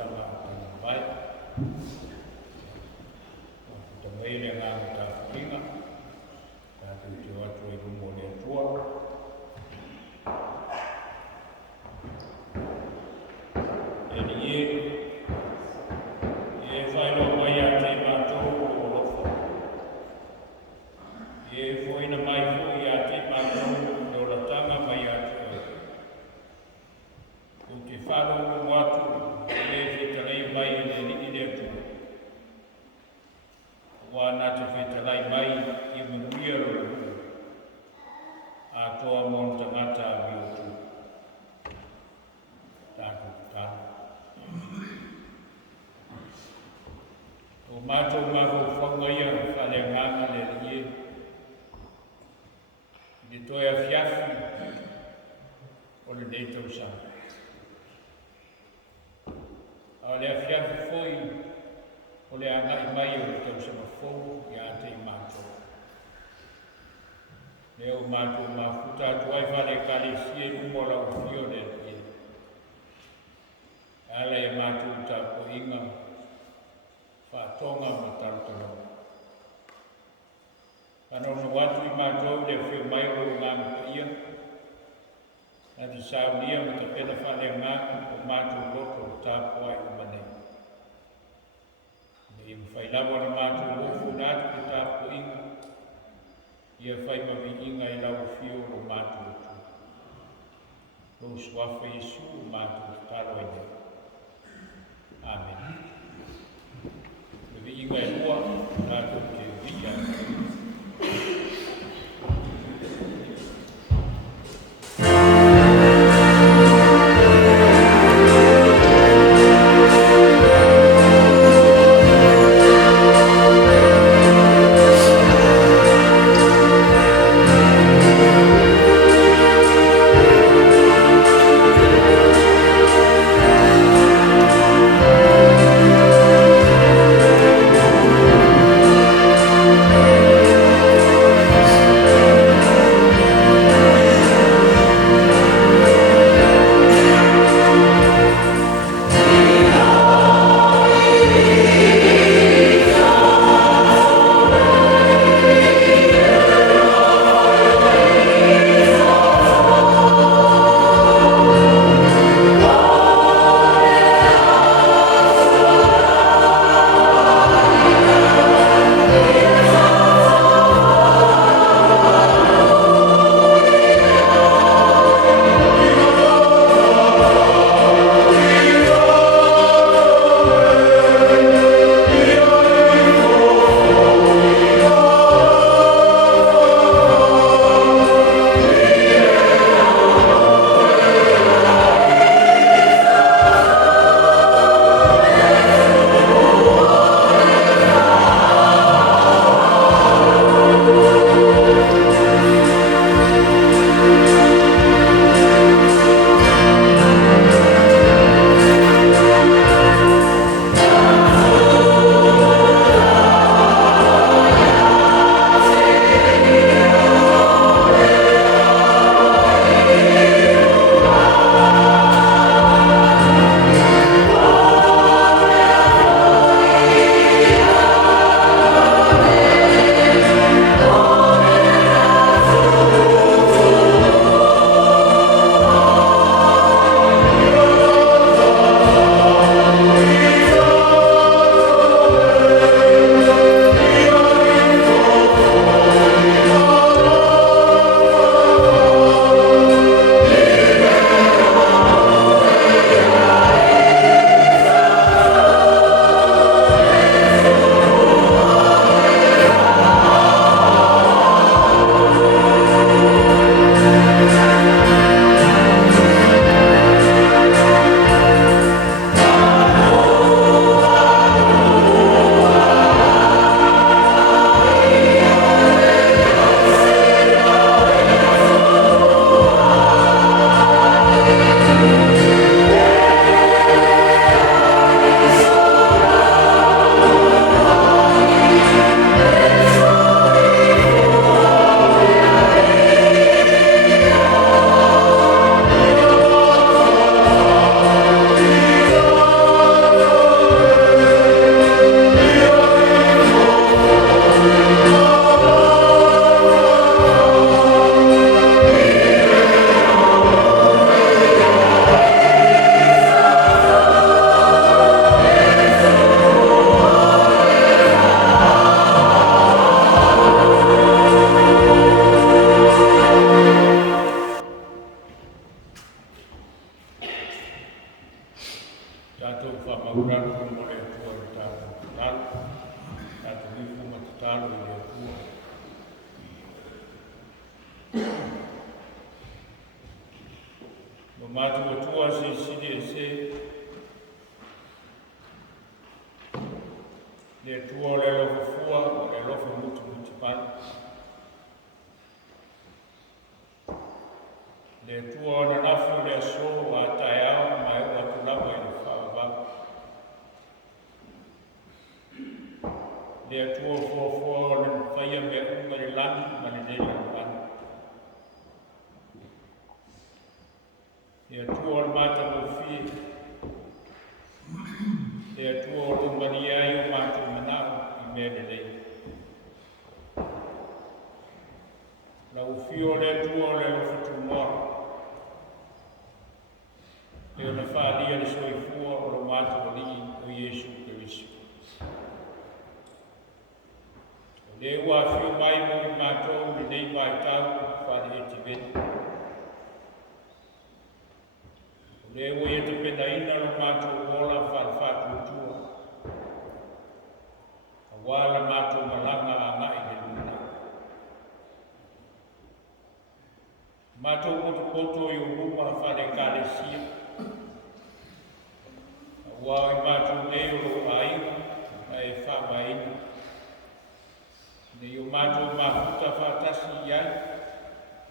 sama tanga vai. Tamai le ngā ta pinga. Ta tu te watu e rumo le tua. E ni e whai lo mai a te mātou o lofo. E fwoi na mai fwoi a te mātou o la tanga mai a te o. O te wharo o watu e whetalai mai e ni le tua. Wa nā te whetalai mai e manuia ro a toa mon tangata a mi o tu. Tāku tāku. O mātou mako whangaia whale nganga le rie. I toi a whiawhi o le nei tau sama. A le a whiawhi foi o le angai mai o le tau sama fou i a te mātou. Leo mātou mā futa tuai whale kare sie umola o fio le rie. Ala e mātou ta ko inga whātonga ma tarutaro. Kanono watu i mātou le whio mai o ngā mpa ia. Nā ti saunia ma ta pena whale ngā o mātou loko o tāpua i manei. Me i mwhailawa na mātou lofu nātu ki tāpua inga. Ia whai mawi inga i lau whio o mātou tu. Lo swafa Yesu o mātou taro e ne. Amen. Mawi inga e lua, tātou te via. Thank Tātou whamaurano mo le atua le tātou talo. Tātou wifu matatalo i le atua. Mo mātou atua si sidi e se. Le atua o le lofa fua, o le lofa mutu mutu pala. Le atua o na nafu le aso a tae ao mai o atu lama i le whaababa. Le atua fua o le whaia mea unga le lani ma le le lani. Le atua o le mata mo fie. Le atua o le mani ai o mata manao i mea le lei. La ufio le atua o le lofa moa. E ona whaalia le soifua o lo mātua li o Iesu Keriso. O le ua whio mai mo i mātou le nei mai tau whare e te veni. O le ua i te pena ina lo mātou ola whare whātutua. A wāla mātou malanga a ngai le luna. Mātou poto i o ruma whare kāre sia. Wao i mātou nei o lo ainga, na e whamaina. Nei o mātou mafuta whātasi iai,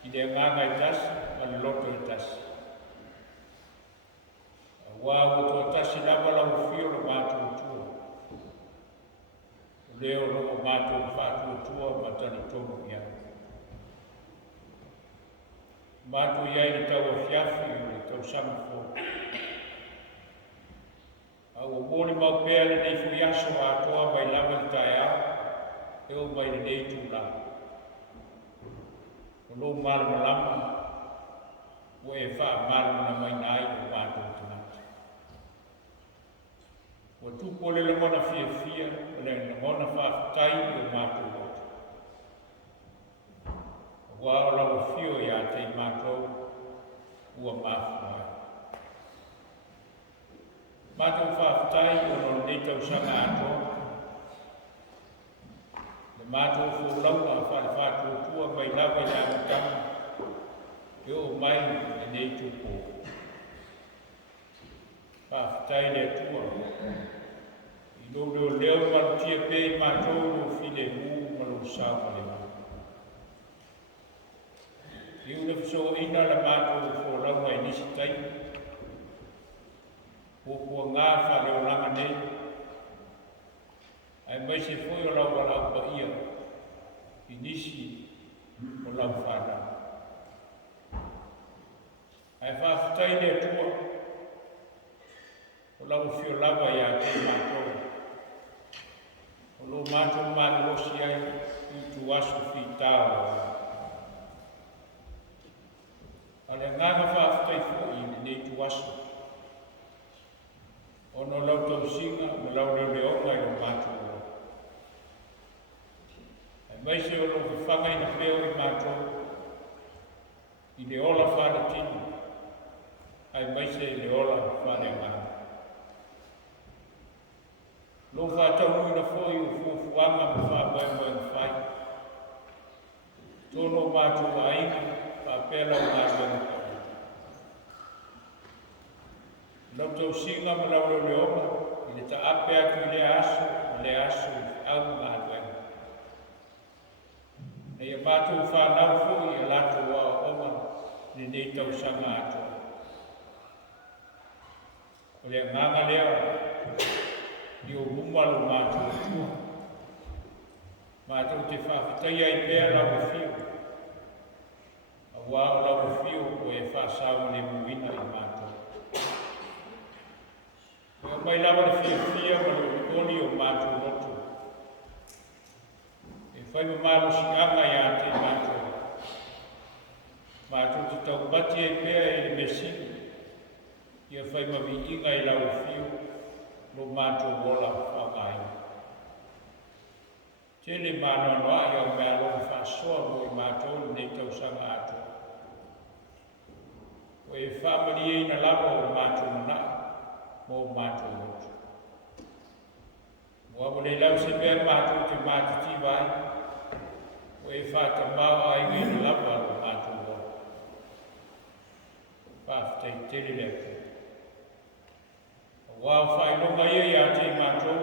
i le nganga i tasi, ma le loto i tasi. Wao o tō tasi lava lau whio lo mātou tua. O leo lo o mātou whātua tua, ma tana tomu iai. Mātou iai le tau a fiafi, le tau samafo. Au o mōni mau pēa le nei fui aso a toa mai lava le tae au, e o mai le nei tūla. O lo malama lama, o e wha malama na mai nai o mātou tanata. O tupo le lamona fia fia, o le lamona whaafitai o mātou wata. O wao lau fio i a te mātou, ua mafu mai. Mātou whaafitai o no nei tau sanga ato. Le mātou whaulau a whare whātua tua mai lawa i a mutama. E o mai e nei tupo. Whaafitai le atua. I lo leo malu tia pe i mātou no file mū malu sao le mā. I una fiso ina le mātou whaulau mai nisi tai. O kua ngā whare o langa nei, ai mai se foi o lau walau pa ia, i nisi o lau whana. Ai whaafitai le atua, o lau whio lava i a te mātou. O lo mātou mātou losi ai, i tu asu whi tāo. Ale nganga whaafitai fo i nei tu asu. Ono lau tau singa, mo lau leo leonga i lo mātou. Ai mai se o lo whiwhanga i na leo i mātou, i le ola whāna tinu. Ai mai se i le ola whāne ngā. Lo whātau nui na fōi o fuanga mo whāmoe moe na whai. Tono mātou a inga, whāpela o mātou na whai. Lau tau singa ma lau leo leonga, i le ta ape atu i le aso au ngā duenga. Nei a mātou whānau fōi a lato wa o oma ni nei tau sanga ato. O le nganga leo, i o mumalu mātou tua. Mātou te whawhitai ai pēr lau fio. A wāo lau fio o e whāsau le muina i mātou. O mai lava le fia ma le oni o mātou roto. E whai ma mālo singanga i a te mātou. Mātou te tau bati e pēr e le mesini. Ia whai ma vi inga i lau fio lo mātou wola whakai. Tele māno noa i au mea lo whaasoa mo i mātou nei tau sanga ato. O e whaamari e na lava o mātou na. mo mātou lotu. Mua mo le lau se pēr mātou te mātiti vai, o e whāta mau ai ngai na lapa o mātou lotu. Whāwhitai tere lea tu. Wā whailonga ia te mātou,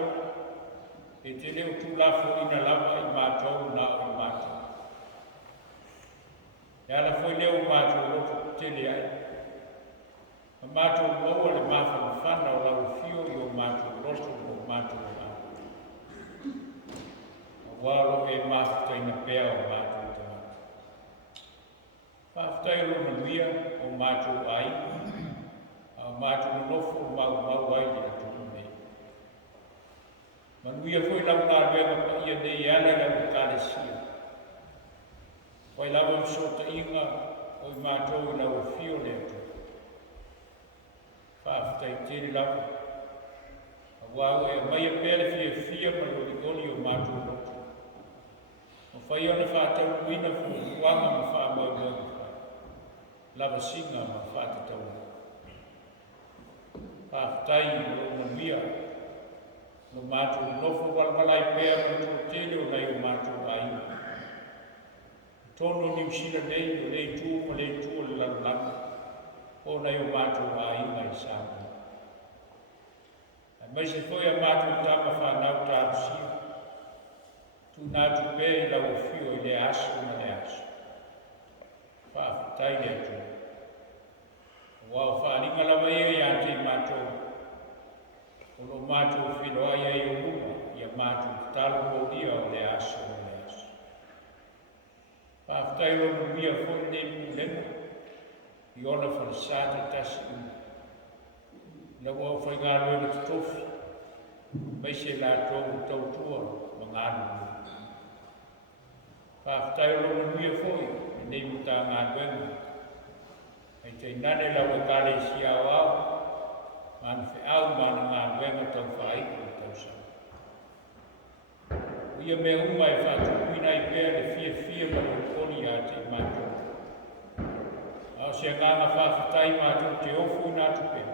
e te leo tu lafo ina lapa i mātou na o mātou. E ala foi leo mātou lotu tele ai. A mātou maua le mawhana whana o lau fio i o mātou lotu o mātou ngā. A wālo e mawhitai na pēa o mātou te mata. Whawhitai lona nuia o mātou ai, a mātou nofo mau ai le atu nei. Manuia foi lau ngā renga pa ia nei ala lau kālesia. Wai lawa msota inga o i mātou i lau fio le atu. Whāwhitai tere lawa. A wāu e mai a pēle fia malori o mātou lotu. O whai ona whātau kuina fu wanga ma whāmau mōi whai. Lawa singa ma whātatau. Whāwhitai o manuia. No mātou nofo walwalai pēa mātou tele o nei o mātou ai. Tono New Zealand nei, o nei tū ma nei tū o le lalulanga. O nei o mātou a inga i sāma. Ai mai se foi a mātou tama whanau tāru sia. Tu nātu pē i lau fio i le aso ma le aso. Whāwhitai le atu. Wau whāringa lawa ia i ante i mātou. O lo mātou whiloa ia i o luma, i a mātou talo mōdia o le aso ma le aso. Whāwhitai rono mia fōi nei mūlenga, i ona whalasāta tasi una. Lau au whai ngā roena te tofi, mai se la tōu tautua ma ngā roena. Whāwhitai rono mia fōi, nei muta ngā roena. Ai te nane lau e kāle si au au, mana whi au mana ngā roena tau whaiko tau sa. Ia mea uma e whātukuina i pēr le fia ma rukoni a te mātou. Ao se ngāna whāwhitai mātou te ofu nā tu pēr.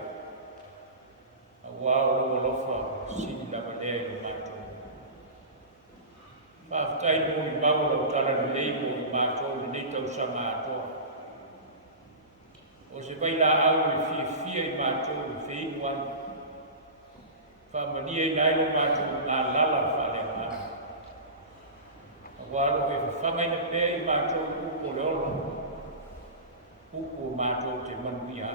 A wāo loa lofa sini lama lea i mātou. Whāwhitai mo i mau lau tala ni leibo i mātou le nei tau sa mātou. O se vai la au le fia i mātou le whiingu anu. Whamania i nailo mātou ngā lala whale ngā. Wālo e whawhangai na pēr i mātou upo le olo. Upo mātou te manuia.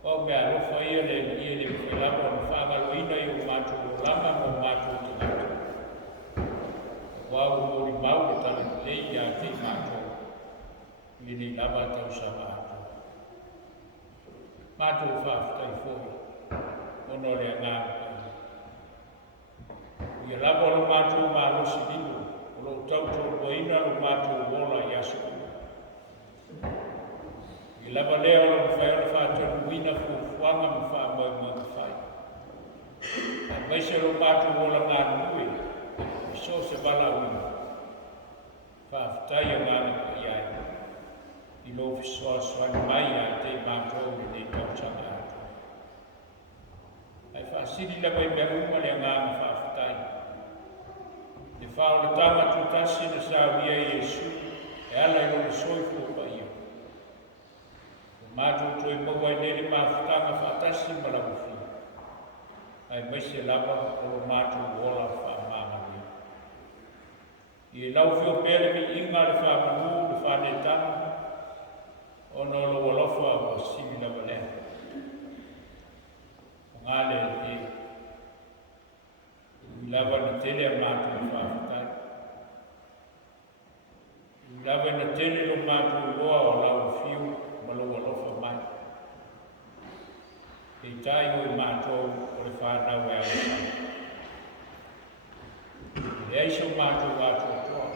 O mea lofa ia le whilawa na whangalo ina i o mātou o lama mo mātou te mātou. Wālo mōri mau le tala lei a te mātou. Lini lama tau sa mātou. Mātou whawhitai fōi. Ono le ngāna. Ia lava lo mātou mālosi lino, o lo tautou boina lo mātou wola i asu. Ia lava lea o lo mwhaiona whātanu wina fuanga ma whaamau mga whai. A maise lo mātou wola ngā nui, i so se wala wina. Whāwhitai o ngāna ka iai. I lo fisoa swani mai a te mātou ni nei tautanga atu. Ai whaasiri lava i mea uma le ngāna whāwhitai. E whao le tama tu tasi na sāwia i Jesu, e ala i lona soifu o pa ia. O mātou toi maua i nere māwhitanga whaatasi ma lau whia. Ai maise lava o lo mātou wola whaamāmari. I e lau whio pere mi inga le whaamanu le whanetanga, o no lo walofa o simi lava lea. O ngā le e lava na tele a mātou whāwhitai. Lava na tele lo mātou loa o lau whiu ma lo alofa mai. E tai o i mātou o le whānau e au. E aiso mātou wātou toa.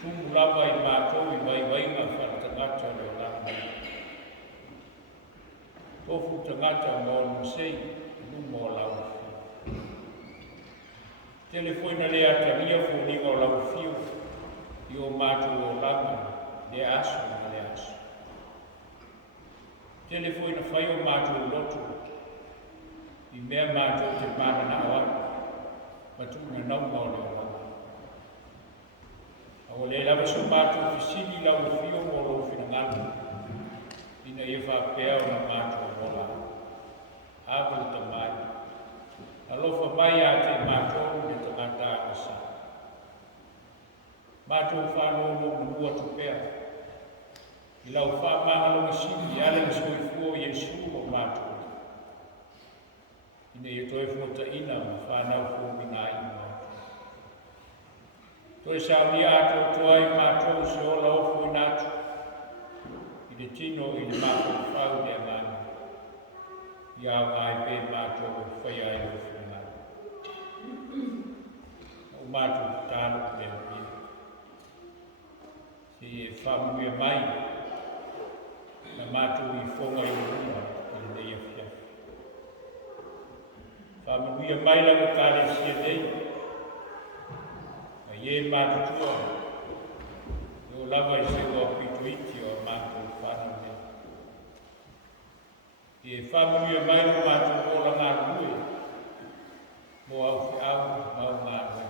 Tumu lava i mātou i waiwainga whanatangata le o langa. Tofu tangata mō nusei, numo o lau. Telefoina le ataria fōninga o lau whiu i o mātou o langa le aso na le aso. telefoi na whai o mātou loto. I mea mātou te mana na awa. Matu na nau ngau leo rau. Awa le lawa so mātou fisili lau fio mo lo fina ngana. Ina e whapea o na mātou mola. Awa le tamai. Alofa mai a te mātou me tangata asa. Mātou whanau mo mua tupea. I lau whamahalo na sini ale na soifua o Yesu o mātou. Ina e toi fota ina ma whanau fōmina i mātou. Toi sauni ato toa i mātou se ola ofu i nātu. I le tino i le mātou whau le ngana. I au ai pe mātou whai ai ofu i nātu. O mātou tānu le pia. Si e whamuia mai. Na mātou i whonga i ruma i le ia fia. Whamuia mai langa kāre sia nei. A ie mātutua. I o lava i se o pitu iti o mātou whanau nei. I e whamuia mai o mātou ola ngā rue. Mo au fi au mau ngā rue.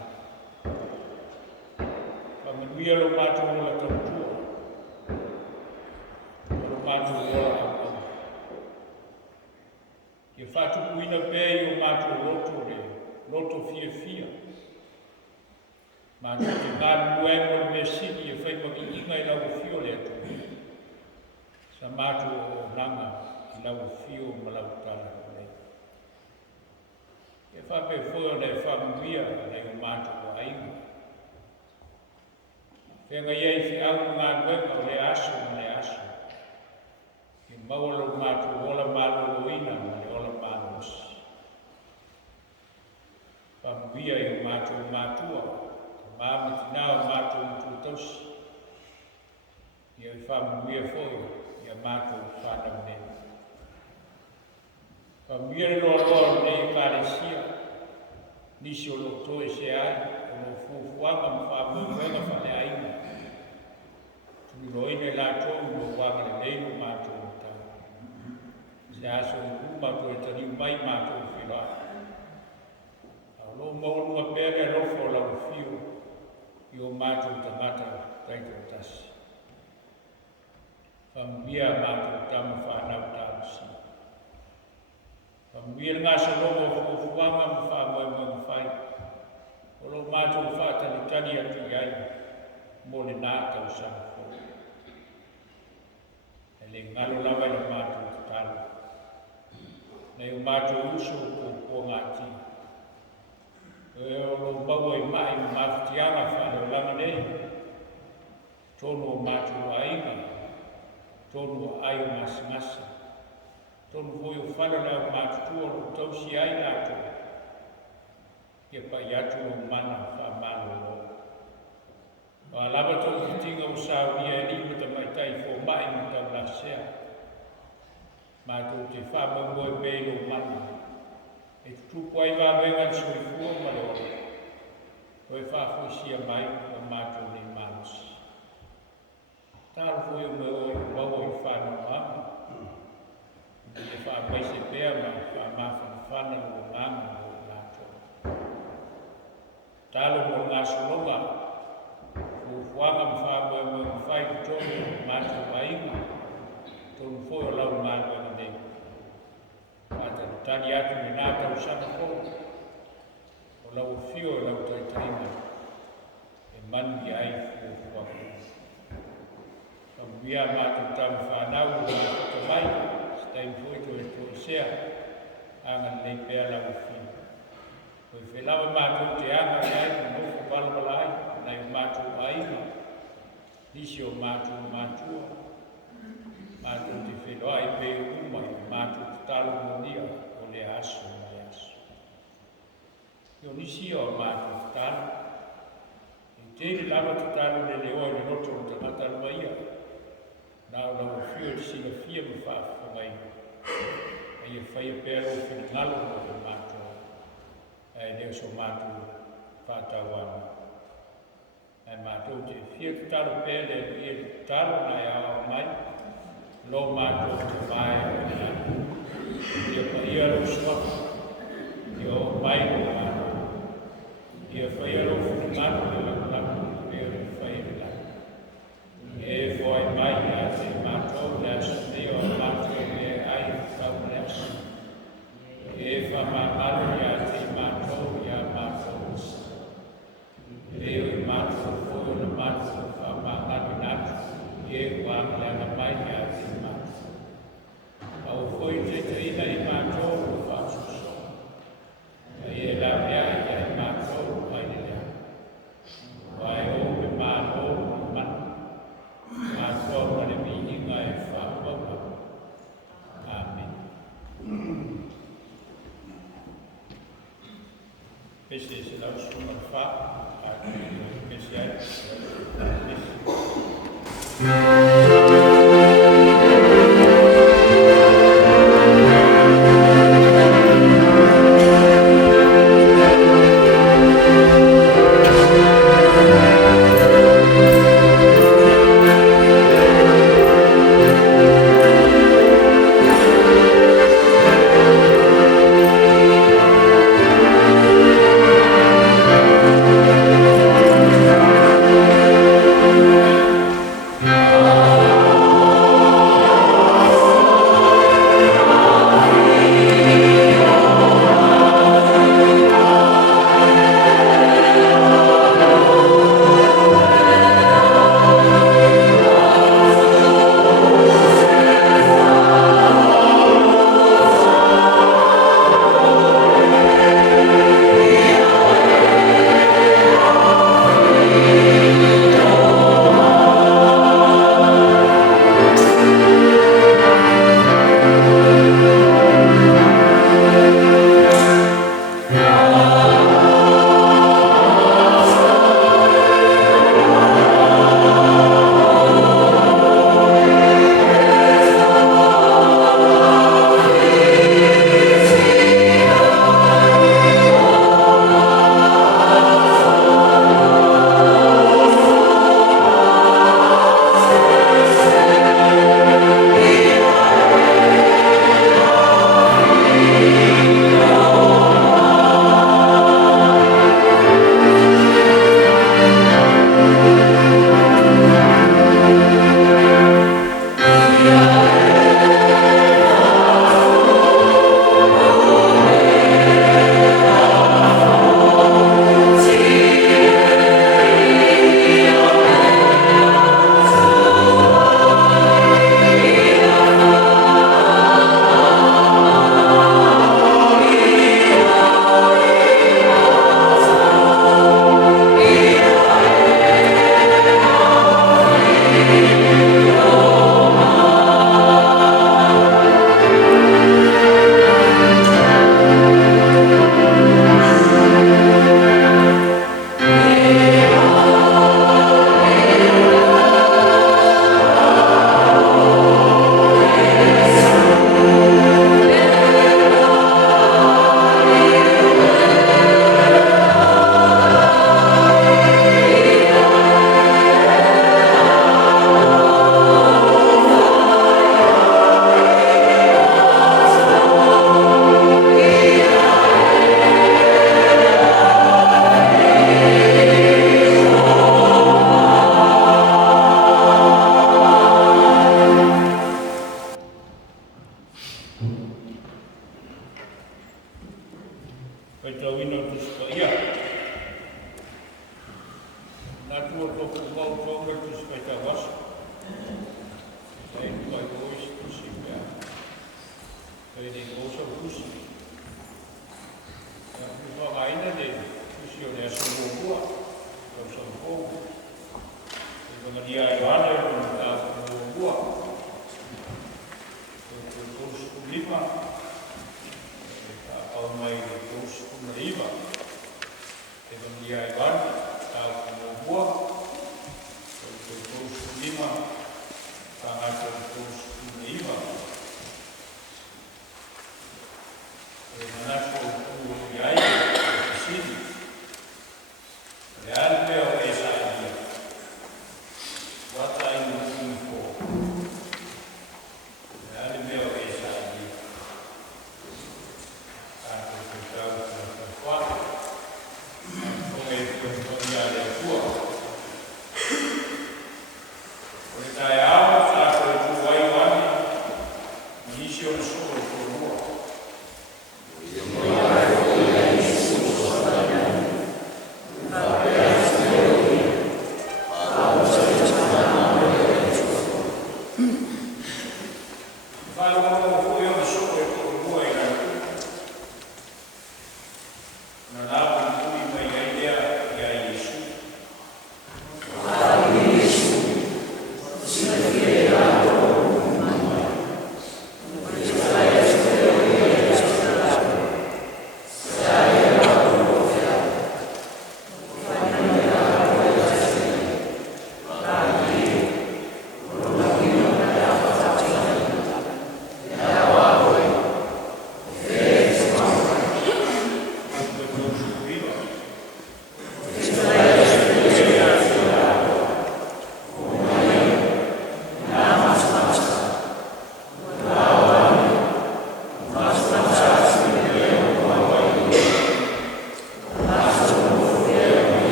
Whamuia lo mātou ola tautua. Mātou ola au. Ke whātuku ina pēi o mātou loto le, loto fia fia. Mātou te ngāru muengo le mesini e whaimaki inga i lau fio le atu. Sa mātou o nanga i lau fio ma lau tala le. Ke whape fua le whamuia le o mātou o ainga. Whenga iei fi au ngā nuenga o le aso ma le aso. Mawalo mātou ola mālo ina ma le ola mālo si. Whamuia i o mātou mātua, māma tinao mātou mtu tausi. I o whamuia foi, i a mātou whanau nei. Whamuia le loa loa nei kāresia, nisi o lo toe se ai, o lo fufuanga ma whamuia whale aina. Tumi loine la tōu lo wanga le leilo mātou. Se aso i mātou e tani mai mātou whiroa. Au lo maunua pere lofo lau fio i o mātou tangata taito tasi. Whamuia mātou tama whanau tāmasi. Whamuia ngasa lomo fufuanga ma whamoe mga whai. O lo mātou whātani tani atu i ai mo le nātau sanafo. E le ngalo lawa i mātou tālu. Nei o mātou uso o ngāti. E o lo maua i mai maftianga whane o langa nei. Tono o mātou ainga. Tono o ai o ngasa. Tono hoi o whane leo mātou o tausi ai nātou. Ke pa i atu o mana whamano o. Wa lava tō kitinga o sauria e li mata maitai fo mai mata la sea. Mātou te whamau e pēlo mana. E tupu ai wāwenga soi fua mareo. Koe whafusia mai o mātou nei manusi. Tāru fui o me oi wawo i whanau ama. E whamai se pēr ma whamawhana whanau o ngāma o mātou. Tālu mo ngā solonga. Fufuanga ma whamau e mo whai kutonu mātou mainga. Tonu foi o lau mātua na nei. Mātua tani atu ni nātau sana fōu. O lau fio o lau taitaina. E manu i ai fuafu. Kamuia mātua tamu whanau o lau kuta mai. Stai mfuito e tō sea. Anga nei pēr lau fio. Koi whelawa mātua te anga i ai. Mofu balabala ai. Nai mātua aina. Nisi o mātua. Mātou te whenua i pe uma i mātou te talo monia o le aso o le aso. Io nisi o mātou te talo. I tēne lava te talo le leo i le roto o te matalua ia. Nā o lau whio te sila fia ma whaafonga i. E ia whaia pēro o whina ngalo o te mātou. E leo so mātou whātau ana. E mātou te fia te talo pēle i e te talo na e awa mai. lo mātou te mai o ia. Ia whaia lo swafu, ia o mai o mātou. Ia whaia lo funu mātou e laku ia lo whaia la. E whai mai a te mātou, le asu te o mātou e ai tau le asu. E whamamaru ia te mātou ia mātou. Leo i mātou fōi na mātou whamamaru nātu. E wāmea na mai ia te mātou. Au fōi te teina i mātou o whātuso. E la mea ia i mātou mai lea. Wai o me mātou manu. Mātou mane mi inga e whāpapa. Amen. Pese se lau suma wha, a pese ai,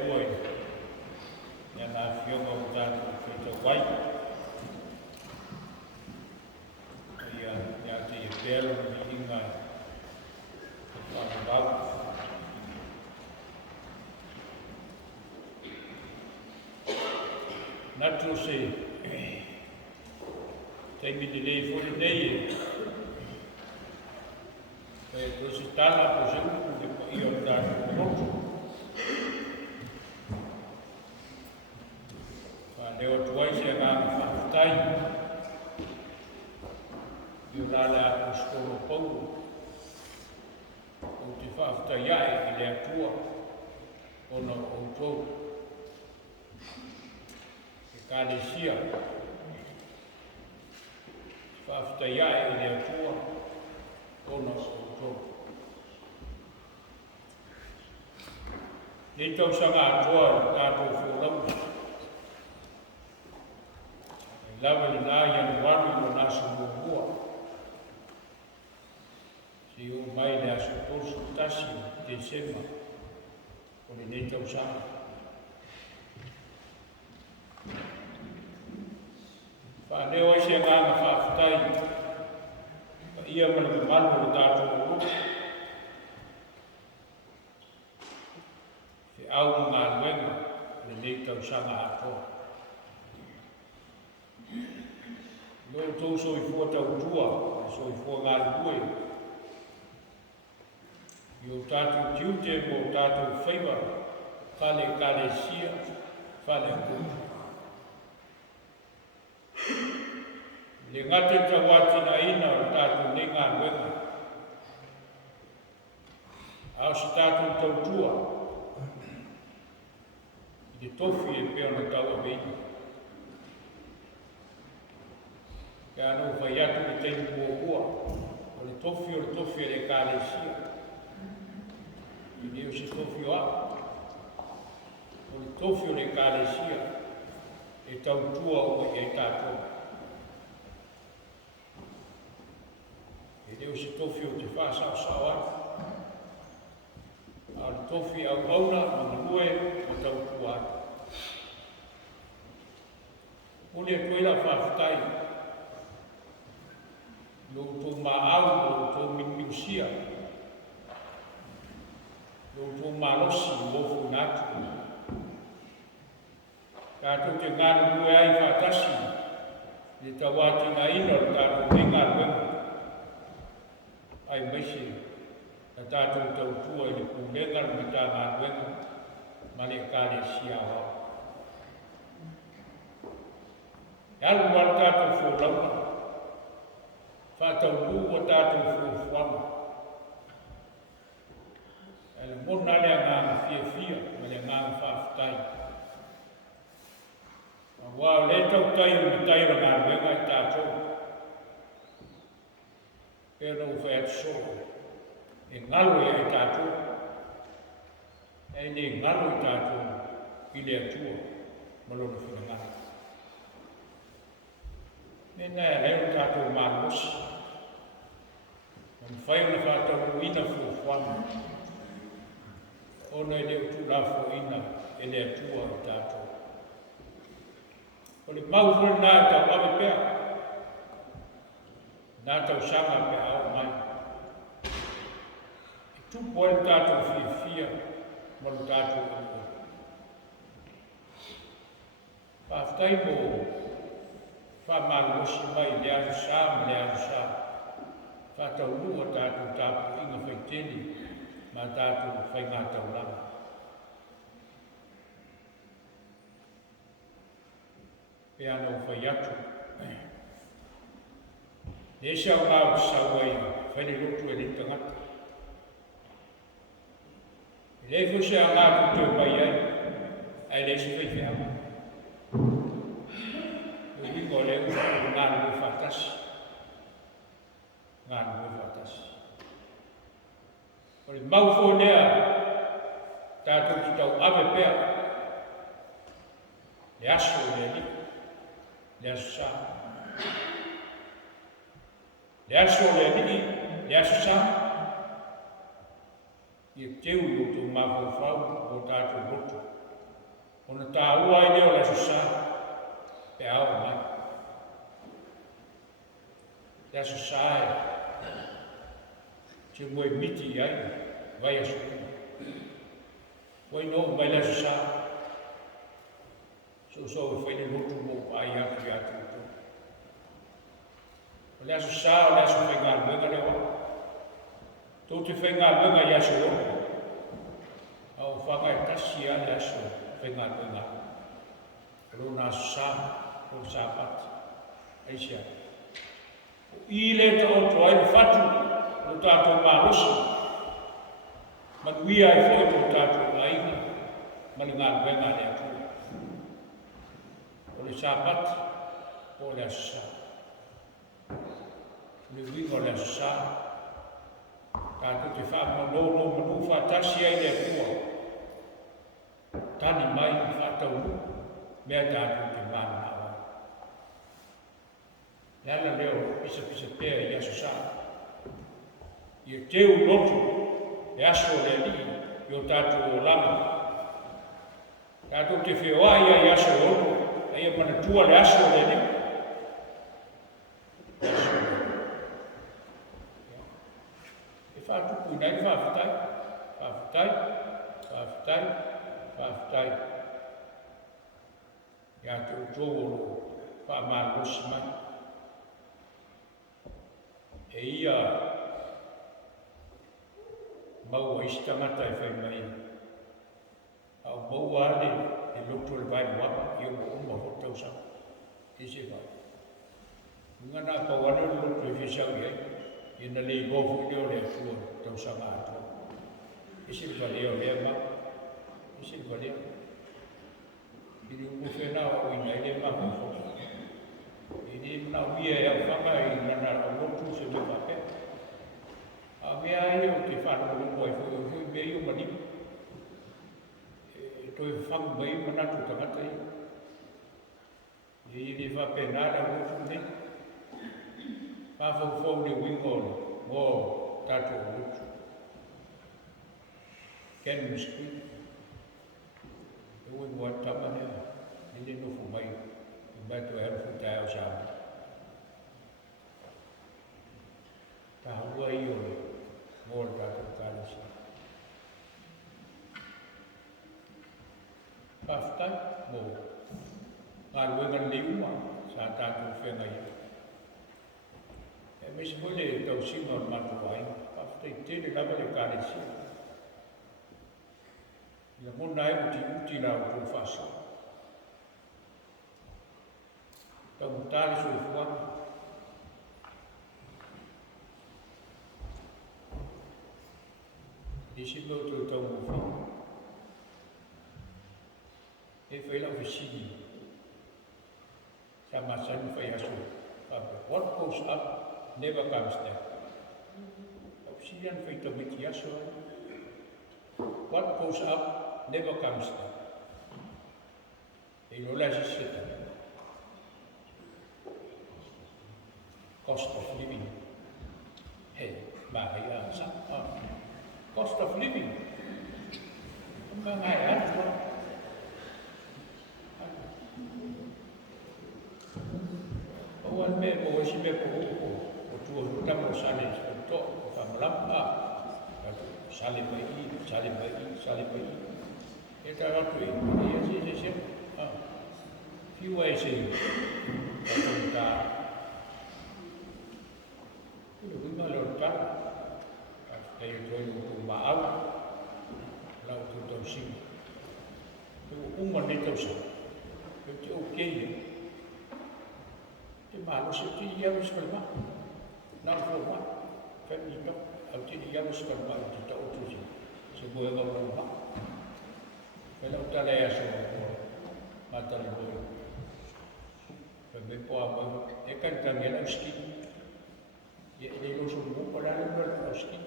atua ia na fionga o tātou whaitawai. Ia te e pēlo ni inga whakabau. Natu se teimi ni nei fori nei e ko se tala po se uku le po i o tātou roto. Leo tuai se ngāna whakatai, i o rāle a skoro pau, o te whakatai ae i le atua, ona o tau. E kālesia, whakatai ae i le atua, ona o tau. Nei tau sanga atua tātou whōlau, lawa le nā Ianuari o nasu mua. Si o mai le aso tosu tasi Desema o le nei tau sanga. Whaneo ai se ngāna whaafutai, pa ia mani manu o tātou o Te au ngā luenga le nei tau sanga atoa. Yo tau so I fua tau tua, so I fua ngā lue. Yo tātou tiute mo tātou whaiwa, whale kālesia, whale kutu. Le ngate tawatina ina o tātou ne ngā luenga. Au si tātou tau tua, I te tofi e pēo na tau a veini. Ka anō whai atu I teimu kua, o le tofi le kālesia. I neo se tofi o a. O le tofi o le kālesia, e tau tua o e tātou. E neo se tofi o te whāsau sao a. A le tofi au auna, o le ue, o tau tua a. O le koila whaafutai, lo tō maau, lo tō mingiusia, lo tō malosi, lo fu natu. Tātou te ngāna mue ai whātasi, le tawati na ina o tātou te ngā luenga. Ai mese, na tātou tau tua I le pūlenga me tā ngā luenga, ma le kāre sia wā. E alu wala tātou whōlauna, whātau lūwa tātou whōwhana. E le mona lea ngāna fia, ma le ngāna whaafutai. Ma wā le tau tai o me taira ngā wenga I tātou. E rau whai atu sō. E ngalo I tātou. E ne ngalo I tātou I le atua, malona whina ngā. Nena e leo tātou mālosi. Mam whai na whātau ina whōwhana. Ona e leo tūrafo ina e le atua I tātou. O le mauhore nā e tau ave pēr. Nā tau sanga pēr au mai. E tūpo e tātou fia, ma le tātou ane. Whāwhtai mo whamalosi mai le arusa. Whātau lua tātou tāpu inga whaiteni, ma tātou whainga taulanga. E anō whai atu. E siau ngāu sauai, whaine rotu e le tangata. E le fo sea ngāu tō pai ai, ai le si whai whiama. Ko le ngāna mō whātasi. Ngāna mō whātasi. O le maufo lea, tātou ki tau ave pēr. Le aso le li, le aso sā. Le aso le li, le aso sā. I teu o tō mawhau whau o tātou roto. Ona tāua I leo la susa, pe au mai. La susa te moe miti ai, vai a sukuna. Wai no mai la susa, so e whaile lotu mo ai aku i atu. O le aso sa o le aso whainga luenga lewa. Tō te whainga luenga i aso o. Au whanga e tasi a le aso whainga luenga. Rona aso sa, o sa pati. Eisia. I le ta o to ai le whatu, o tātou mārosa. Manuia e whoi o tātou aiga, mani ngā luenga le atu. O le sa pati, o le aso sa. Le wingo le sa tātou te whaamanono manu whaatasi ai le kua. Tani mai i whaataunu, mea tātou te mana awa. Lala leo pisa pēa i aso sa. I teu lotu, e aso le li, i o tātou o lama. Tātou te wheoa ia i aso o lotu, e ia manatua le aso le li. Whātupu nei whawhitai. Ia te o tōgoro whaamārosi mai. E ia maua istangata e whai mai. Au maua ale e loto le vai wapa i o uma hotau sa. Te se vai. Ngana pawana le loto e whisau i ai. Ina le gofu leo le fua tau sanga atu. Isi valeo le ma. Isi valeo. Ili ufena o ina ile ma ko. Ili na wia ya fanga ina na lotu se me pape. A me ai o te fa no ko e fu me yo mani. To e fanga mai mana tu tangata i. Ili fa pena la lotu ne. Whawhau le wingo o tātou lutu. Ken muskui. E ui mua tama nea. Nini nufu mai. I matu e harufu tae o sāma. Ta haua I o le. Mō le tātou kānasi. Whawhtai mō. Ngā ruenga le ua. Sā tātou whenga I. E mesi mole tau singa o matu ai, paftai tene lava le kānesi. Ia mona e uti la o tō whasa. Tau mutare so I fuanga. Isi mo tō tau mwhanga. E whaila o whisini. Sa masani whai aso. What goes up never comes down. Obsidian feita miti aso. What goes up never comes down. E no la siseta. Cost of living. Hey, bahaya sa. Cost of living. Ang kaya ito. Awan me mo si me po. Tua tamo sale to whamalapa. Sale mai. E tā ratu e se. Whiua e se. Tātou tā. Whima lor tā. Kei toi o maau. Lau tau tau singa. Uma ne tau sa. Te o kei. Te malo se te iau skalma. Nā whōma, whemi no, au tini iamu skalma o te tau tusi, se moe ngau rama. Whelau tala e aso o mātala moe. Whemi poa mau, e kantangi ala uski. E le loso mūpa rāle mura uski.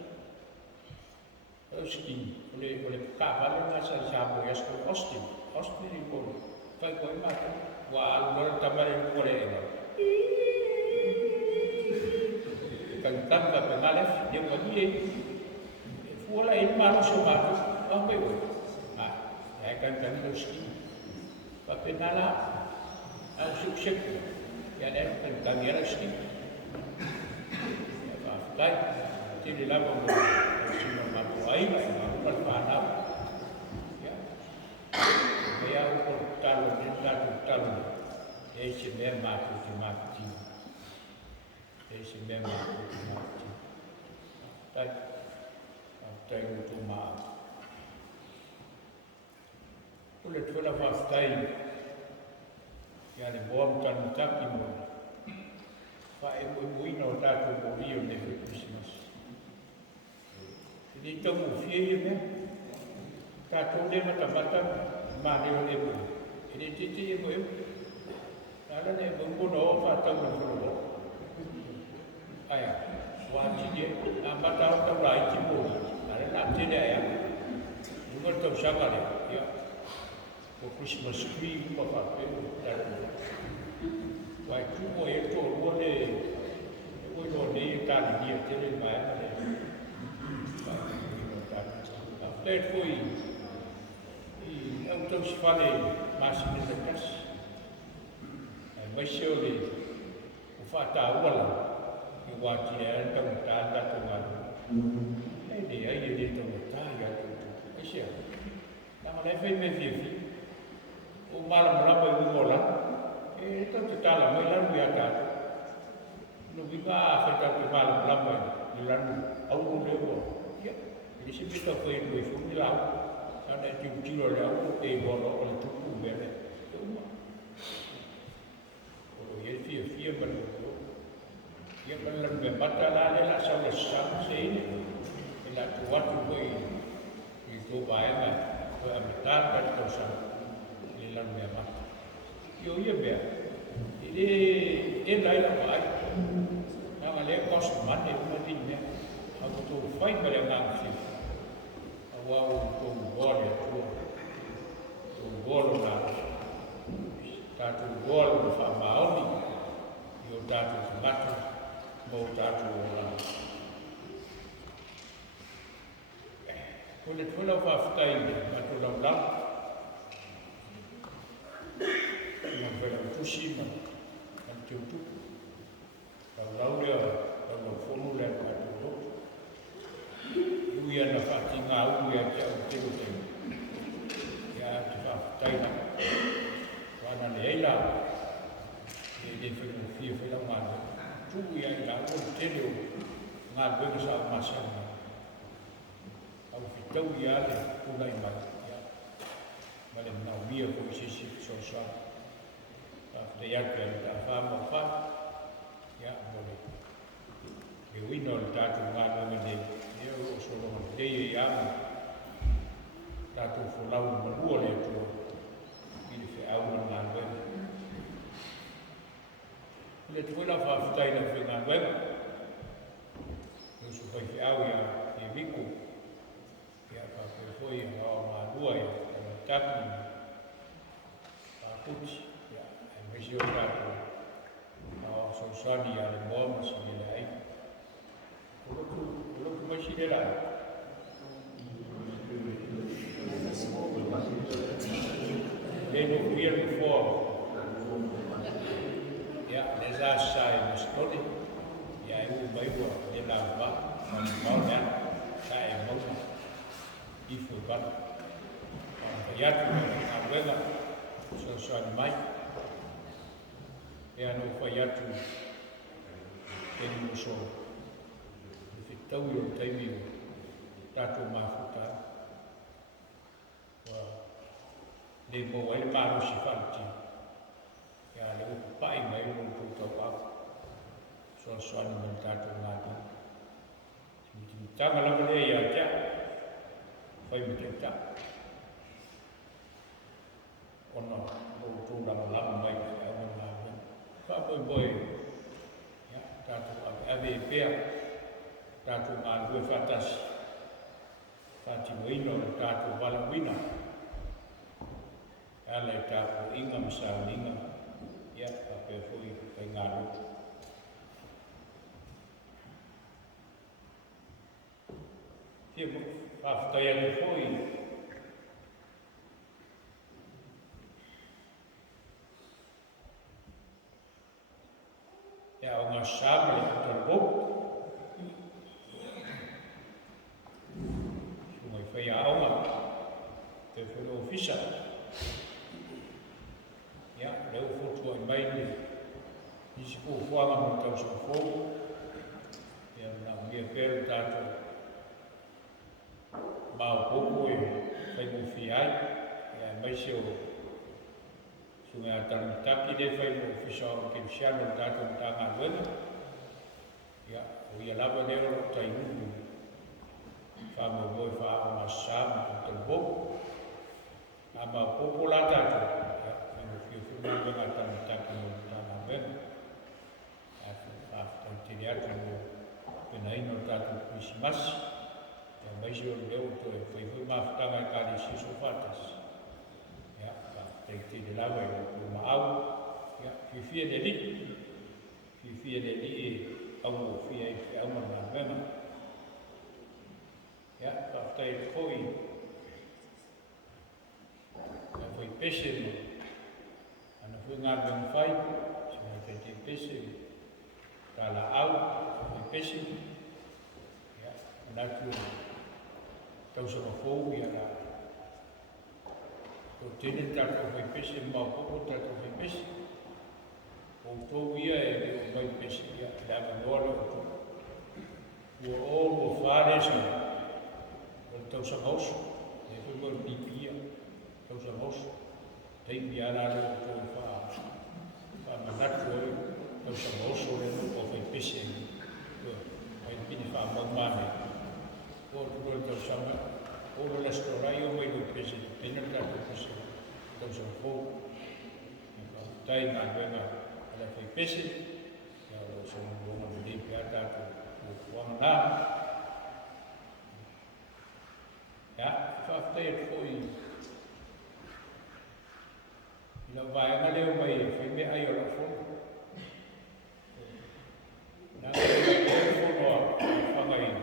Uski, ole kāpale ngā sa sāpo e asko Austin. Austin I kōru. Whai koe mātala. Wā alu nora tamare mure e ngau. Kantanga pengalef dia bagi fuala in manu so manu ambe wo ah ya kan kan ski whapenala, ang suksik, yan ay pagkagyan stik. Whaftai, tili lawa mo, sino mabuhay, magpalpanaw. Kaya ako talon, yung talon, eh si Mema ako timati. Eh si Mema ako timati. Tayo tumaan. Ulit wala whaftai, yan ay buwang tanutaki mo. Whaemuimuina o tātou morio never Christmas. Hindi ito mo fie me, tātou ne matamata, maheo ne mo. Hindi titi mo e. Nala ne mumpuno o whatau na whanoa. Aya, wati ne, a matau tau rai ti mo. Nala na tene aya. Nunga tau sangare, ya. O Christmas tree, papa, pero, Wai tumo e to ruone, e voi lo nei tali dia tele mai ale. After foi e então se fale mais nessa casa. Mas se eu lhe o fata wala e o ati é então tá tomado. Aí ele então tá já tudo. Isso é. Não é feio me vive. O malam lá vai molar. Ito te tala mai lalu ya ka. No viva afeta te malam lama ni lalu au le ko. Ya. Jadi sebita ko e do fu ni lau. Ada tiro le au te bolo o tu ku bele. O ye fia ban ko. Ya ban lan be batala le la sa le sa se ni. Ila tu watu ko i to ba ya ko amita ka to sa. Ni lan be ma. Yo ia bea, e lai la vai, nga le kos mate una tinha, a tu fai para nga si, a wau tu gole tu golo na, ta tu golo fa maoni, yo ta tu mate, mo ta tu ora. Kule tula fa ftai, ma tu la yang berfungsi dan cukup. Kalau dia kalau formula itu, dia dapat tinggal dia jauh ya dapat Thailand. Karena dia dia filosofia filman tu yang lalu dia ngaben sama masalah. Kalau kita dia mulai malam nawia posisi sosial. Dia yang faham ya boleh. Dewi nol tatu ngadu mende dia solo dia yang tatu fulau menua itu ini seawal ngadu. Lihat pula faham na ngadu. Supaya seawal ya biku ya pakai foi awal ngadu ya tapi takut Mesio kato, sosani ya bom sinilai. Kalau masih ada, they were here before. Ya, nesa saya mesti, ya ibu bayu dia lama, maunya saya mau ibu kan, ya tu ada sosani mai. E ano whai atu e ni moso e whitau i o taimi o tātou mafuta wa le mo wai paro si whanti e a le uku pai mai o tōtau aku so anu man tātou ngāti mi tanga lama le i a tia whai mi te ta ono o tōranga lama mai e a mana boy, ya, tatu ave pea, tatu malu fatas, tatu wino, tatu balawina, alai tatu ingam sa ingam, ya, ape foi pengaruh. Dia after yang foi, masama le atalbo. Sungai whai aonga, te whelo ofisa. Ia, leo fotua I mai ni, isi ko whuanga mo tau sa whou. Ia, na mea peru tātou. Mao koko e whai mo whiai. Ia, mai se o sungai atamitaki le whai mo ofisa o Kirisiano tātou tāngā wena. Ia, o ia lava leo lo tai ungu. Whama moi whaa masama o te bo. A mao koko la tātou. Ia, whenga tamitaki mo tāngā wena. Ia, whaafitai tere atu mo pena ino tātou Krismasi. Ia, mai se o leo to e whai mawhitanga I kāre siso whatas. Ia, whaafitai tere lawa e o maau. Ia, whiwhia le li. Whiwhia le li e au o whia I whi auma nā wena. Ia, whaafitai e koi. Ia, whai pese mo. Ana whi ngā wena whai. Sina te te pese. Ka la au, whai pese. Ia, nātu tau sa mawhou ia la. Ko tene tātou whai pese, mau koko tātou whai pese. O tōu ia e leo mai pese ia, la manoa o tō. Ua o whare sa, o tau sa mausu, e whi mo nipi ia, tau sa mausu. Teipi ala leo tō wha manatu oi, tau sa mausu o whai pese. Ai pini wha maumane. O tō tau sama, o restorai o mai loi pese, tena tātou pese, tau sa mausu. Tai ngā wenga ala whai pese, ia o sa mawonga me lepe a tātou o wangana. Ia, whaafitai e koi. Ila vaenga leo mai e whai mea ai o la whono. Nā leo whono a whangai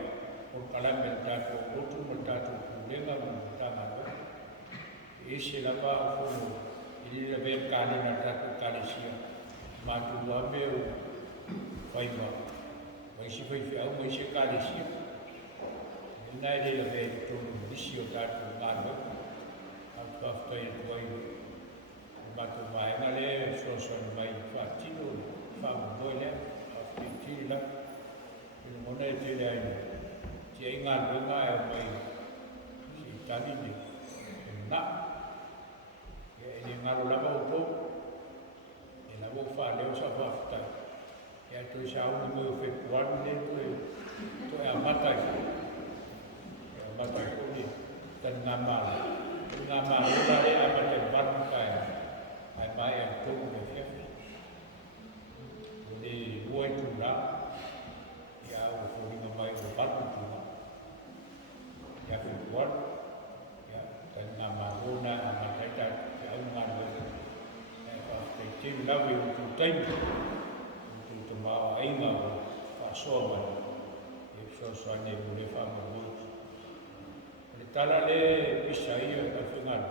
o kalame tātou rotu ma tātou kulenga ma tāngā roa. E se lava o whono. Ili la vea kāne na tātou kāresia, mātu wame o whaima. Waisi whai whiau, waisi kāresia. Ina ele la vea tōnu nisi o tātou ngāna. Atu aftai e tuai. Mātu maenga le, sosan mai whātino, whāmaboi le, aftai tiri la. Ina mona e tere aina. Tia inga runga e mai, si tani ni, nā. E ngaro lava o tō, e la mo wha leo sa whaftai. E ato I sa auni mo e whekuanu le to e amatai. E amatai koni, tan ngā mara. Ngā mara ura e amatai wanu kai, ai mai e tōku me whewe. O le ua I tūra, e au whoringa mai o wanu tūra. E a whekuanu, tan ngā mara ura amatai tātu. Au ngā roi, e whaafitai tēru lawe o tū taimi, o tū te maa ainga o whaasoa mai, e whaasoa ne o le whaamagoi. Le tala le pisa ia ka whengaro,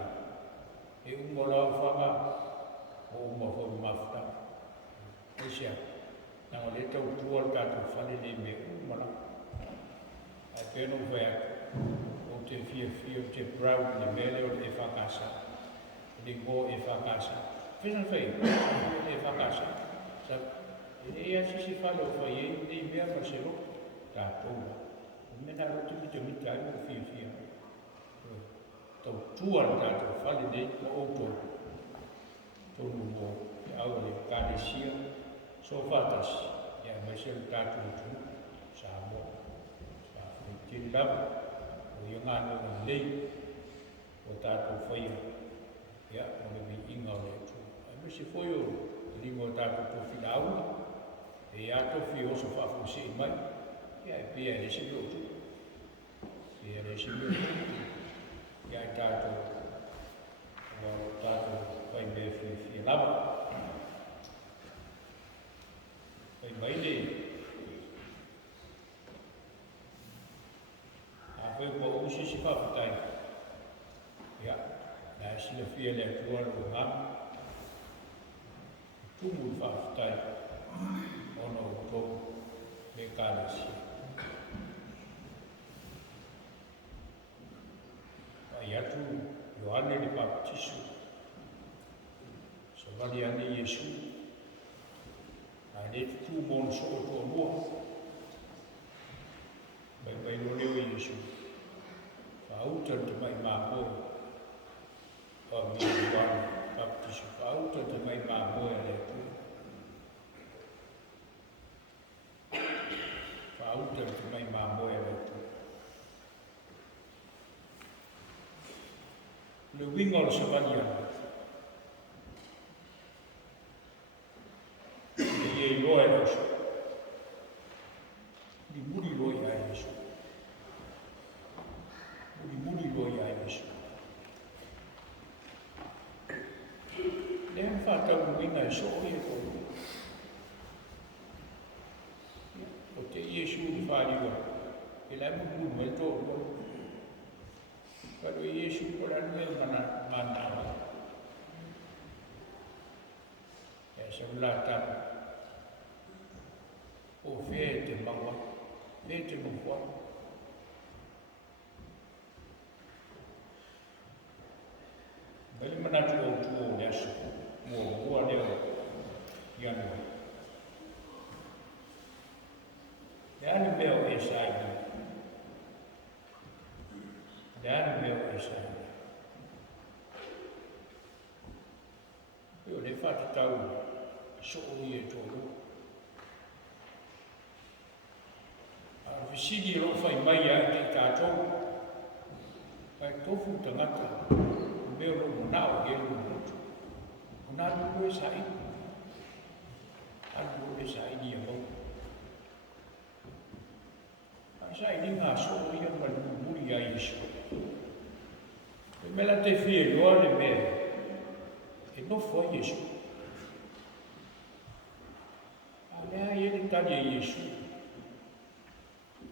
e umola o whanga o umawhau mawhita. E sea, nanga le tau tuar tātou whale le me umola. E pēno whea, o te fia o te brown le mele o te whakasa. Le go e whakasa. Whina whai, e whakasa. Sa, e asisi whale o whai e, e mea ma se ro, tātou. Mena rotu mita mita ai o whia. Tau tuara tātou whale nei, o outou. Tonu mo, e au le kāresia, so whatas, ia mai se o tātou tu, sa mo. Sa, e tiri lava, o ia ngāno na lei, o tātou whaia. Ia, o le mi inga o le tu. Ai me se foi o ringo tātou tofi launa, e ia tofi oso whaafusi I mai, ia e pia e resi o tu. Pia e resi o tu. Ia e tātou, o tātou whai me whia lava. Whai mai le. A whai kua usi si whaafutai. Ia. Nā sila whia le atua o ngā. Tumu whaafutai. ono uto me kalesi. Ai atu Yohane le baptisu. So vali ane Yesu. Ai le tutu mon so o to lua. Bai no leo Yesu. Fauta te mai mamo. O mi Yohane baptisu. Fauta te mai mamo e le tu. Fauta te mai mamo e le tu. Le winga o le savani ana. E i loa e Yesu. Di muri loa e Yesu. Di muri loa e Yesu. Le mfata winga e so e ko. O te Yesu di whāriwa. E lai mu me tō ko. Pero Yesu ko la me mana. E se ula tapa. O fe te maua. Fe te mufua. Bali mana tu le aso. Mua leo. Ianua. Le ane meo e sai. Le ane meo e sai. Io le fate tau so e tolu. A visidi lo fai mai a te tātou. Kai tofu tangata. Meo lo monao e lo motu. Monao e sai. Anu e sai ni e mo. Sai ni ngā so ia muri a Yesu. E mela te fie loa le mea. E no foi Yesu. A lea e le tani a Yesu.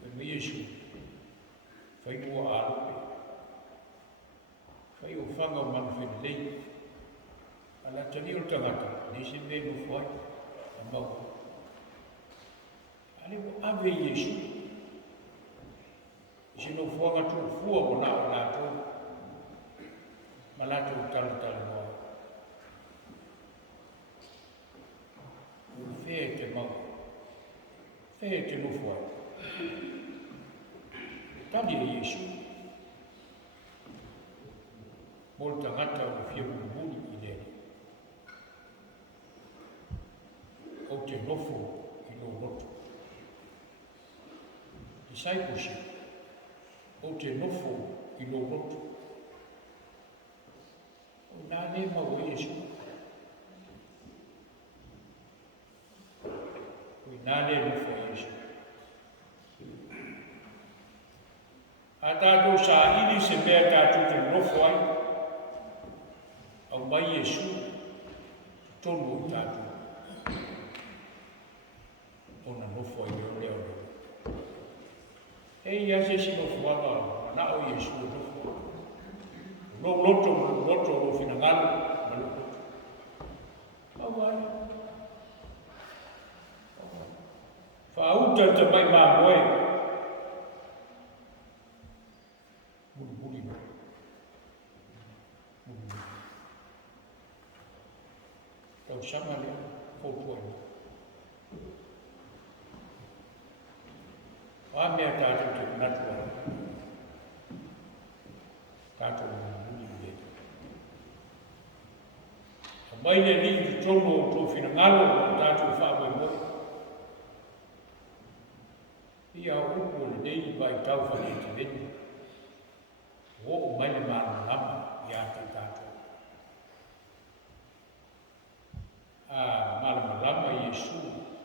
E me Yesu. Fai mua arope. Fai o whanga o manu whene lei. A la tani o tangata. Nei se me no foi. A mau. A le mo ave Yesu. Se no fuanga tu fua o na o lato. Ma lato o tala noa. O fea te mau. Fea te no fua. Tali e Yesu. Molta ngata o fia bubuni i lene. O te nofo i lo loto. Discipleship. O te nofo i lo roto. O nā ne mau e Yesu. O nā ne nofo e Yesu. A tātou sa ili se mea tātou te nofo ai. Au mai Yesu. Tonu o tātou. O na nofo ai leo leo. E ia se si no fuanga na o Yesu no. No loto o finangalo na loto. Awai. Fa uta te mai ma moe. Buli no. Tau sama le fotuai. A mea tātou te natua. Tātou muni me. A mai le ni te tono o tō whinangalo o tātou whāpoi moi. Ia upo le nei vai tau whane te veni. O mai le mana lama i ata tātou. A malama lama Yesu.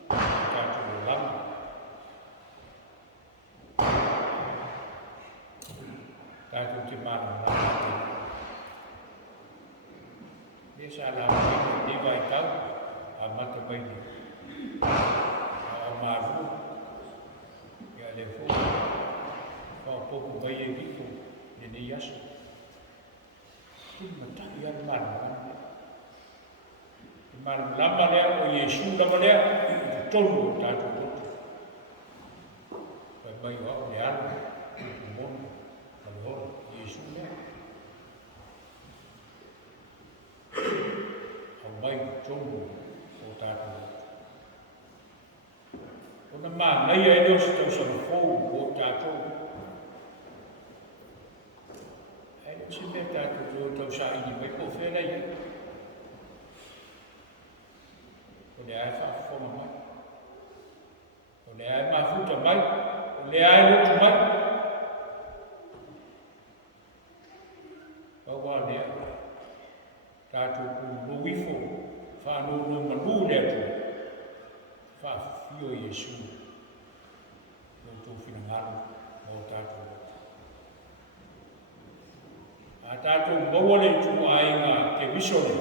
Tātou lama. Tātou te mana lama. Nesa la ni vai tau a mata mai ni. A maru. Ia le fo. Ka poku vai e viko le ne yasu. Tu mata ia mana. Mana lama lea o Yesu lama lea tonu o tātou roto. Pai mai o au le alo, o mono, ma le horo, Iesu mea. Au mai o tonu o tātou roto. Ona mā nei e leo se tau sa mafou o tātou. E leo se mea tātou tau sa ini mai ko whenei. O le ai whawhonga mai. O le ai mafuta mai. O le ai lotu mai. Awa lea. Tātou ku loifo. Whāno no manu lea tu. Whawhio Iesu. O tō whinangaro o tātou. A tātou mawale tu ainga ke visone.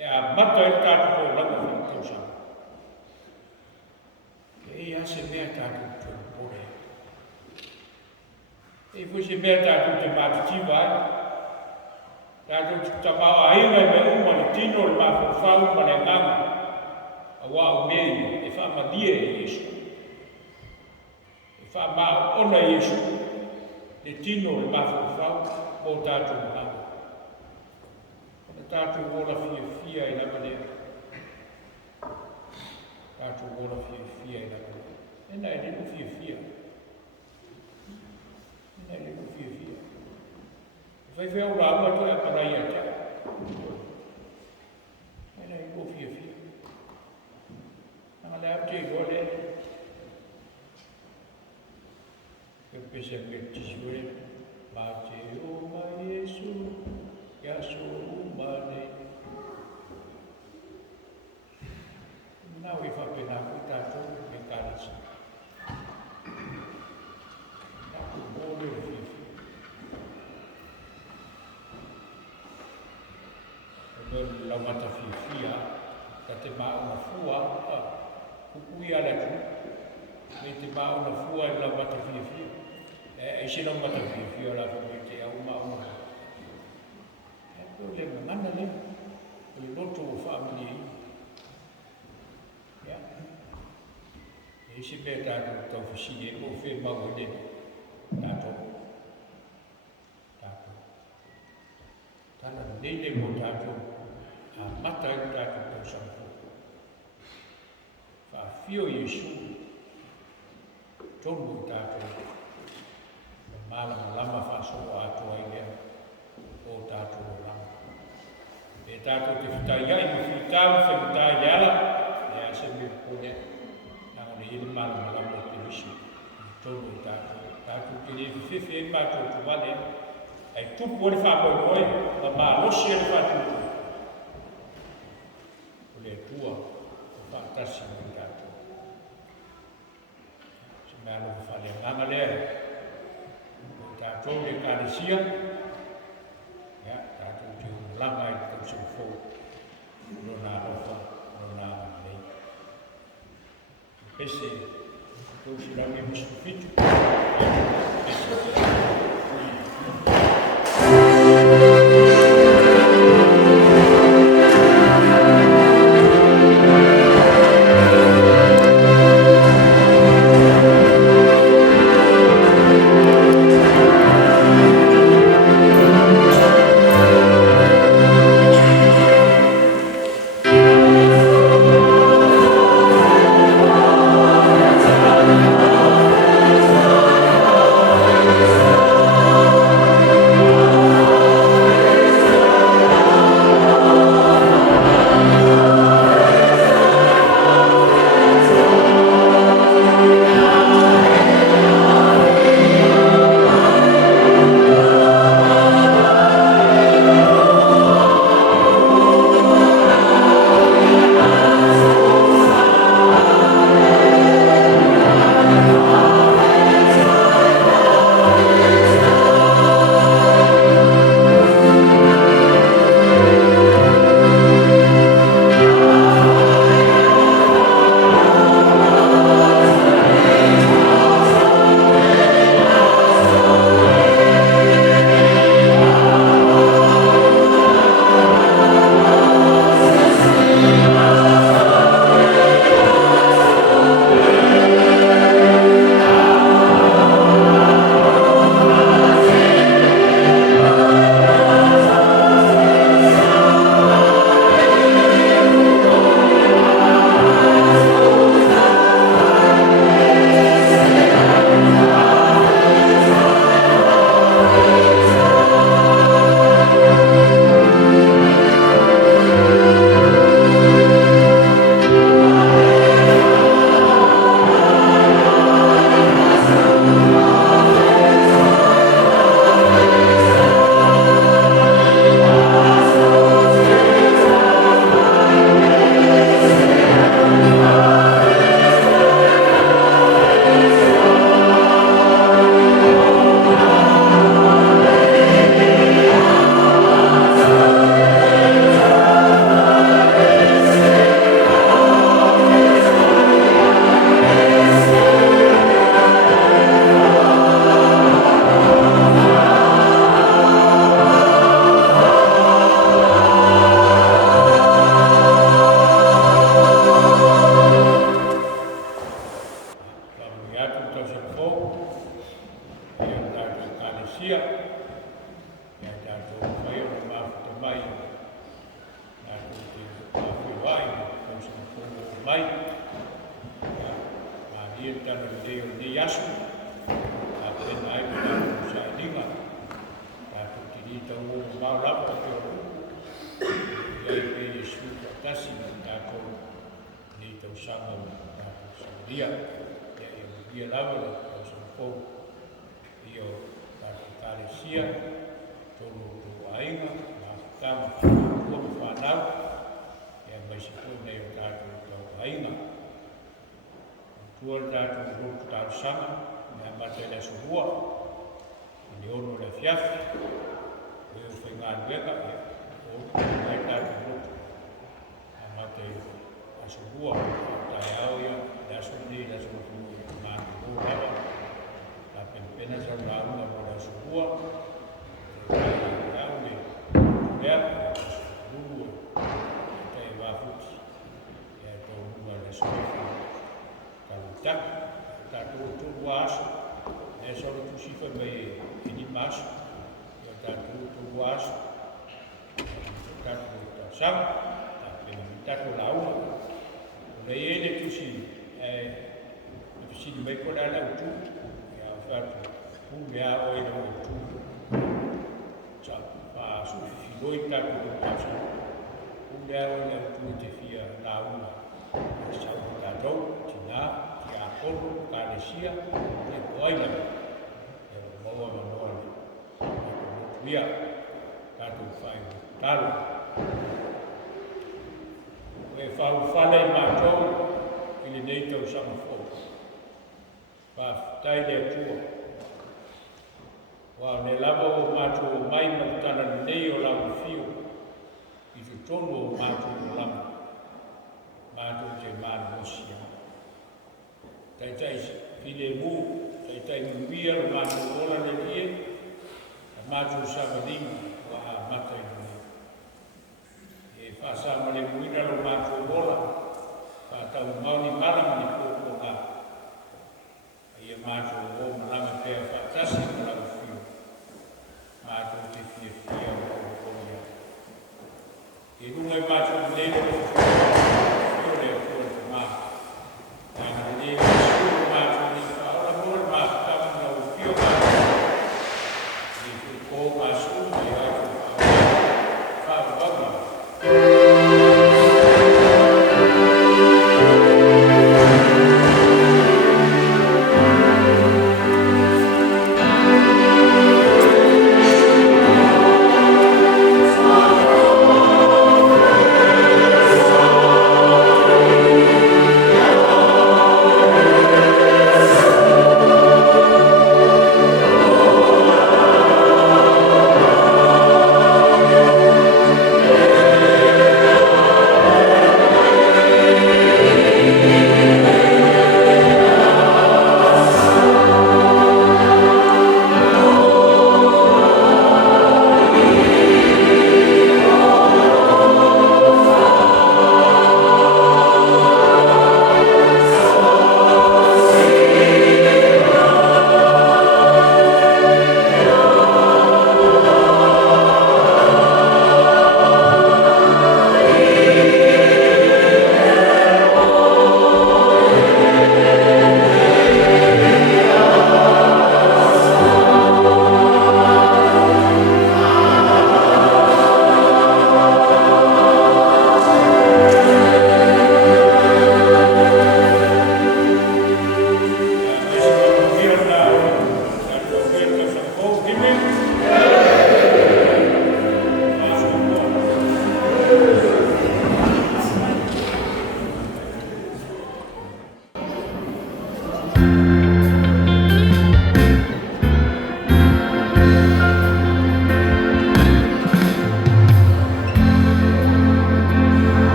E a mata e tātou o lama whantausanga. E ase mea tātou tō pore. E fuese mea tātou te mātitiva ai. Tātou te tamau ainga me uma le tino le mawhawhau ma le nganga. A wau mei e whamadia e Iesu. E whamau ona Iesu. Le tino le mawhawhau o tātou nganga. Ona tātou ora fia i lama lea. Tātou ora fia i lama lea. Ena e lego fia. Ena e lego fia. Whai whea ura ua toi a parai a tea. Ena e lego fia. Nanga lea te goa lea. Ke pese me tisue. Ma te o ma Iesu. Ia so ma nei. Nau i whapena ku tātou me kārasi. Nau mōre o whiwhi. O me laumata whiwhia, ka te mauna fua, kukui ala tu, me te mauna fua i laumata whiwhia. E se laumata whiwhia la me te au mauna. E ko le ngana le, o le loto o whaamini i. E se pēr tātou tau whasine, o whē mau e nene. Tātou. Tāna nene mo tātou, a mata i tātou tau sampo. Whawhio Iesu, tonu i tātou. Me mālama lama whasoa atoa i lea, o tātou o lama. E tātou te whitai ai, me whitau whitai leala, lea se me pone. E le mālama lama te visu, tonu i tātou. Tātou ke le whiwhiwhi e mātou tu wale, ai tupu o le whāpoi ma mā losi e le whātutu. O le tua, o whātasi i tātou. Se mea loku whale nganga lea, o tātou le kāresia, tātou te langa i tau se whou, no nā rofa, no nā nei. Ese, tu será mi fichu. Oh, mai. Ia tana leo ni yasu. Pena ai ka sa dinga. Ka tiri tau maulapa ke o. Ia pe Yesu tasi ka ko ni tau sama ka dia. Ia lava o sa ko. Io ka karesia tolu tu ainga ma kama ko fa mai se ko nei o tātou tau ainga. Tua tātou roku tātou sama, mea mata ina sohua, ni ono le fiafi, e o whainga nueka, o mai tātou roku, a mata ina sohua, tai au ia, la soni, la sohua, mātu o rawa, la pempena sa raunga mo la sohua, e au le, mea, sohua, wafuti ya tau mua le sohua kalutak tātou tū waso e soro tu sifa mai ini maso ya tātou tū waso tātou tau sama tātou laua le ene tu si pisini mai kona la utu ya whatu pūmea oi na utu sa pa su filoi tātou waso Lea o tu te fia la una, sa ta do, tina, ki a koro, ka lesia, e poaina, e moa ma noa le, e mia, ka tu whai, talo. E whau whale i mātou, i le nei tau sama fō. Wha tai le tua. Wa ne lava o mātou mai mautana nei o lava fio. I tu tonu o mātou o lama, mātou te māna mosia. Tai while mū, tai muia o mātou ola ne lie, a mātou samadinga o a matai nui. E whasama le muina o mātou ola, whātau mauni marama ni kōko ngā. Ia mātou o malama pēr whātasi o lau whio, mātou te whia o e runga i mātou leo o whio leo kua te mā. Tāna leo o whio mātou ni whaora mora mātou tāmuna o whio mātou. E whio kō mātou e atu whaora Thank you.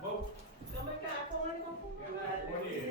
Vote. Também cá, com ele, com Olha. ele.